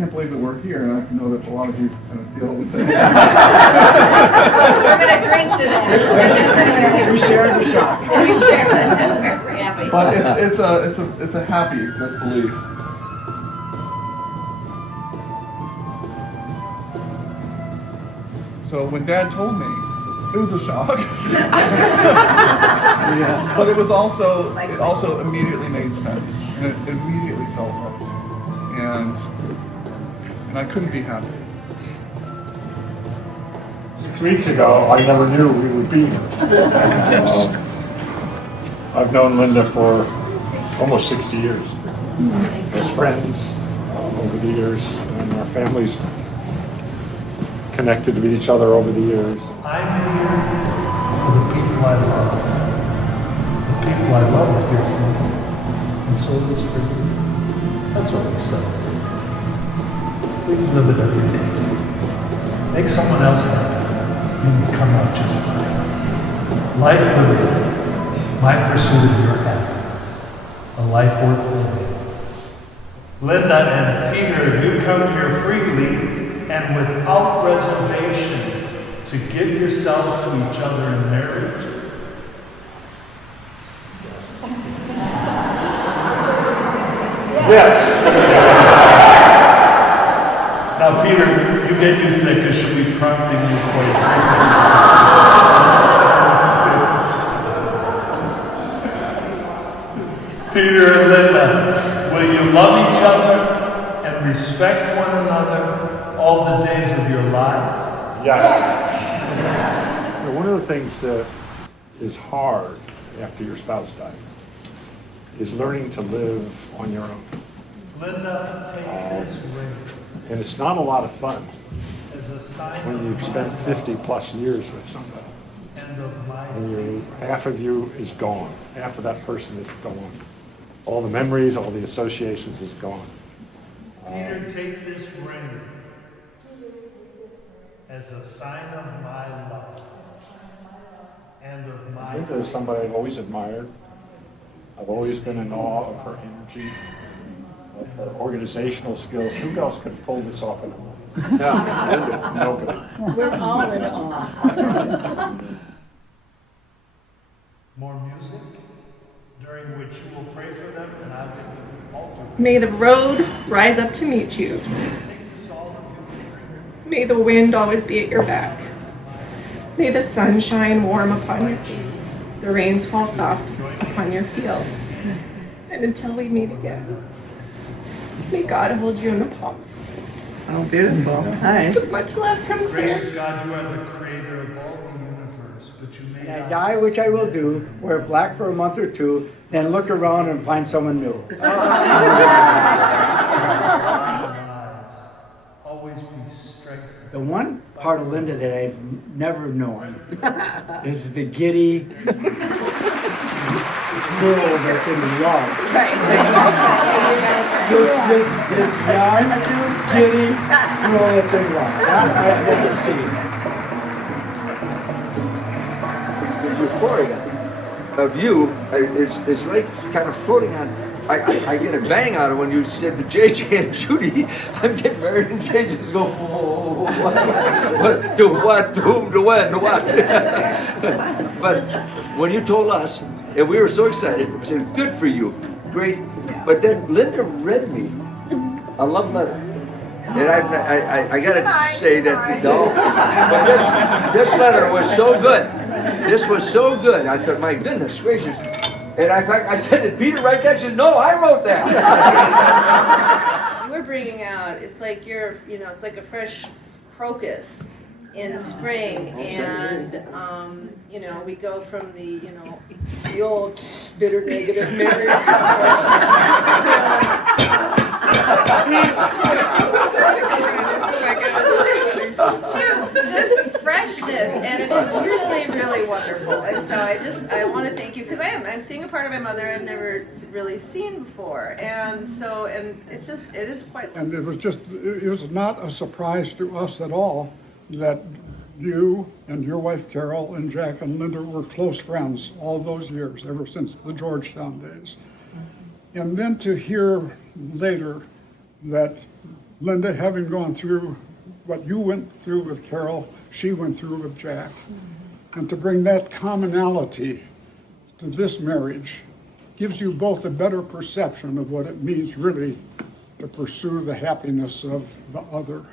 can't believe that we're here, and I know that a lot of you kind of feel the same. We're going to drink to that. We share the shock. We share that. We're happy. But it's a happy disbelief. So when Dad told me, it was a shock. Yeah. But it also immediately made sense, and it immediately felt right. And I couldn't be happier. 6 weeks ago, I never knew we would be here. I've known Linda for almost 60 years. As friends over the years, and our families connected with each other over the years. I'm here for the people I love. The people I love are here for me. And so it is for you. That's what we celebrate. Please live it every day. Make someone else happy. You can come out just fine. Life living. My pursuit of your happiness. A life worth living. Linda and Peter, you come here freely and without reservation to give yourselves to each other in marriage. Yes. Now, Peter, you get used to that because she'll be prompting you quite Peter and Linda, will you love each other and respect one another all the days of your lives? Yes. One of the things that is hard after your spouse dies is learning to live on your own. Linda, take this ring And it's not a lot of fun as a sign when you've spent 50 plus years with somebody. of my And half of you is gone. Half of that person is gone. All the memories, all the associations is gone. Peter, take this ring as a sign of my love and of my Linda is somebody I've always admired. I've always been in awe of her energy, of her organizational skills. Who else could pull this off in a moment? Yeah, Linda. Nobody. We're all in awe. more music, during which you will pray for them, and I will altar them. May the road rise up to meet you. Take this all of you to drink. May the wind always be at your back. May the sun shine warm upon your face. The rains fall soft upon your fields. And until we meet again, may God hold you in the palms. Oh, beautiful. Hi. Much love from Claire. Gracious God, you are the creator of all the universe, but you made And I us. die, which I will do, wear black for a month or two, then look around and find someone new. lives. Always be strengthened. The one part of Linda that I've never known is the giddy girl that's in love. This young, giddy girl that's in love. That I've never seen. The euphoria of you, it's like kind of floating on. I get a bang out of when you said to JJ and Judy, I'm getting married, and JJ just go, oh, what, to what, to whom, to when, to what? But when you told us, and we were so excited, we said, good for you, great. But then Linda read me a love letter. And I gotta say that, no, but this letter was so good. This was so good. I thought, my goodness gracious. And in fact, I said, did Peter write that? She said, no, I wrote that. We're bringing out, it's like it's like a fresh crocus in spring, and we go from the old bitter negative married couple to this freshness, and it is really, really wonderful. And so I want to thank you, because I'm seeing a part of my mother I've never really seen before, and it is quite. And it was not a surprise to us at all that you and your wife Carol and Jack and Linda were close friends all those years, ever since the Georgetown days. And then to hear later that Linda, having gone through what you went through with Carol, she went through with Jack. And to bring that commonality to this marriage gives you both a better perception of what it means really to pursue the happiness of the other.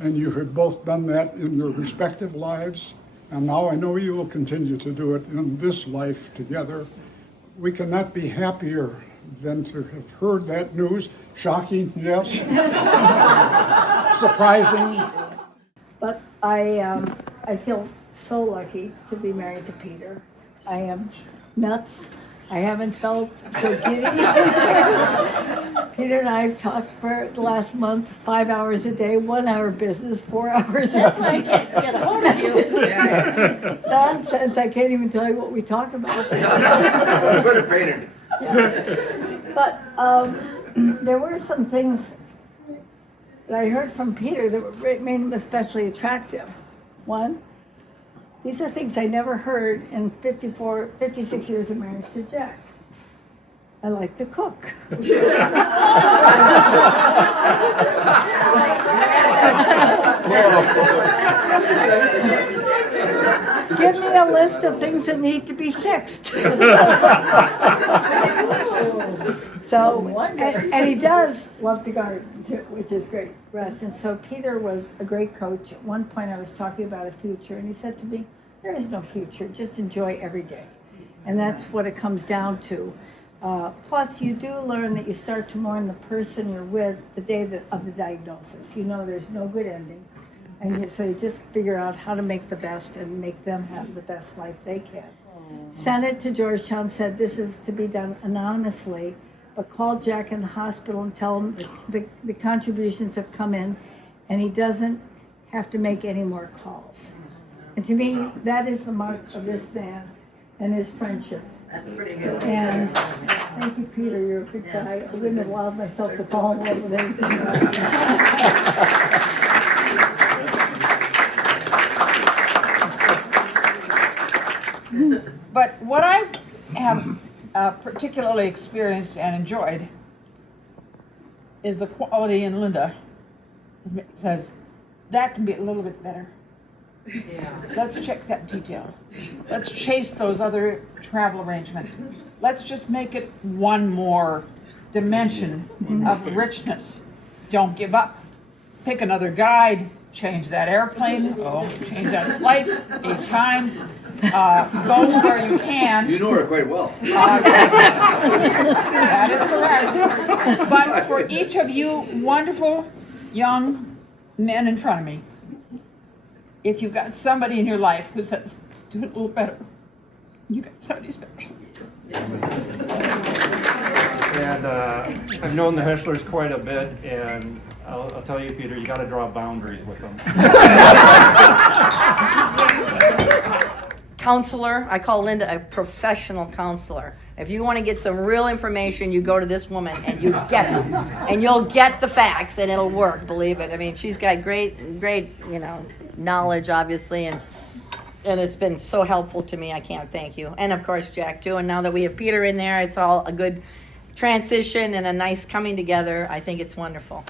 And you have both done that in your respective lives, and now I know you will continue to do it in this life together. We cannot be happier than to have heard that news. Shocking, yes. Surprising. But I feel so lucky to be married to Peter. I am nuts. I haven't felt so giddy. Peter and I have talked for the last month, 5 hours a day, 1 hour business, 4 hours. That's why I can't get a hold of you. Nonsense, I can't even tell you what we talk about. Put it painted. Yeah. But there were some things that I heard from Peter that made him especially attractive. One, these are things I never heard in 56 years of marriage to Jack. I like to cook. Give me a list of things that need to be fixed. So, and he does love to garden too, which is great, Russ. And so Peter was a great coach. At one point I was talking about a future, and he said to me, there is no future, just enjoy every day. And that's what it comes down to. Plus, you do learn that you start to mourn the person you're with the day of the diagnosis. You know there's no good ending. And so you just figure out how to make the best and make them have the best life they can. Sent it to Georgetown, said this is to be done anonymously, but call Jack in the hospital and tell him the contributions have come in and he doesn't have to make any more calls. And to me, that is the mark of this man and his friendship. That's pretty good. And thank you, Peter, you're a good guy. I wouldn't have allowed myself to fall in love with anything else. But what I have particularly experienced and enjoyed is the quality in Linda. It says, that can be a little bit better. Yeah. Let's check that detail. Let's chase those other travel arrangements. Let's just make it one more dimension of richness. Don't give up. Pick another guide. Change that airplane. Change that flight 8 times. Go where you can. You know her quite well. That is correct. But for each of you wonderful young men in front of me, if you've got somebody in your life who says, do it a little better, you got somebody special. And I've known the Hoeschlers quite a bit, and I'll tell you, Peter, you got to draw boundaries with them. Counselor, I call Linda a professional counselor. If you want to get some real information, you go to this woman and you get it. And you'll get the facts and it'll work, believe it. I mean, she's got great, knowledge, obviously, and it's been so helpful to me. I can't thank you. And of course, Jack, too. And now that we have Peter in there, it's all a good transition and a nice coming together. I think it's wonderful.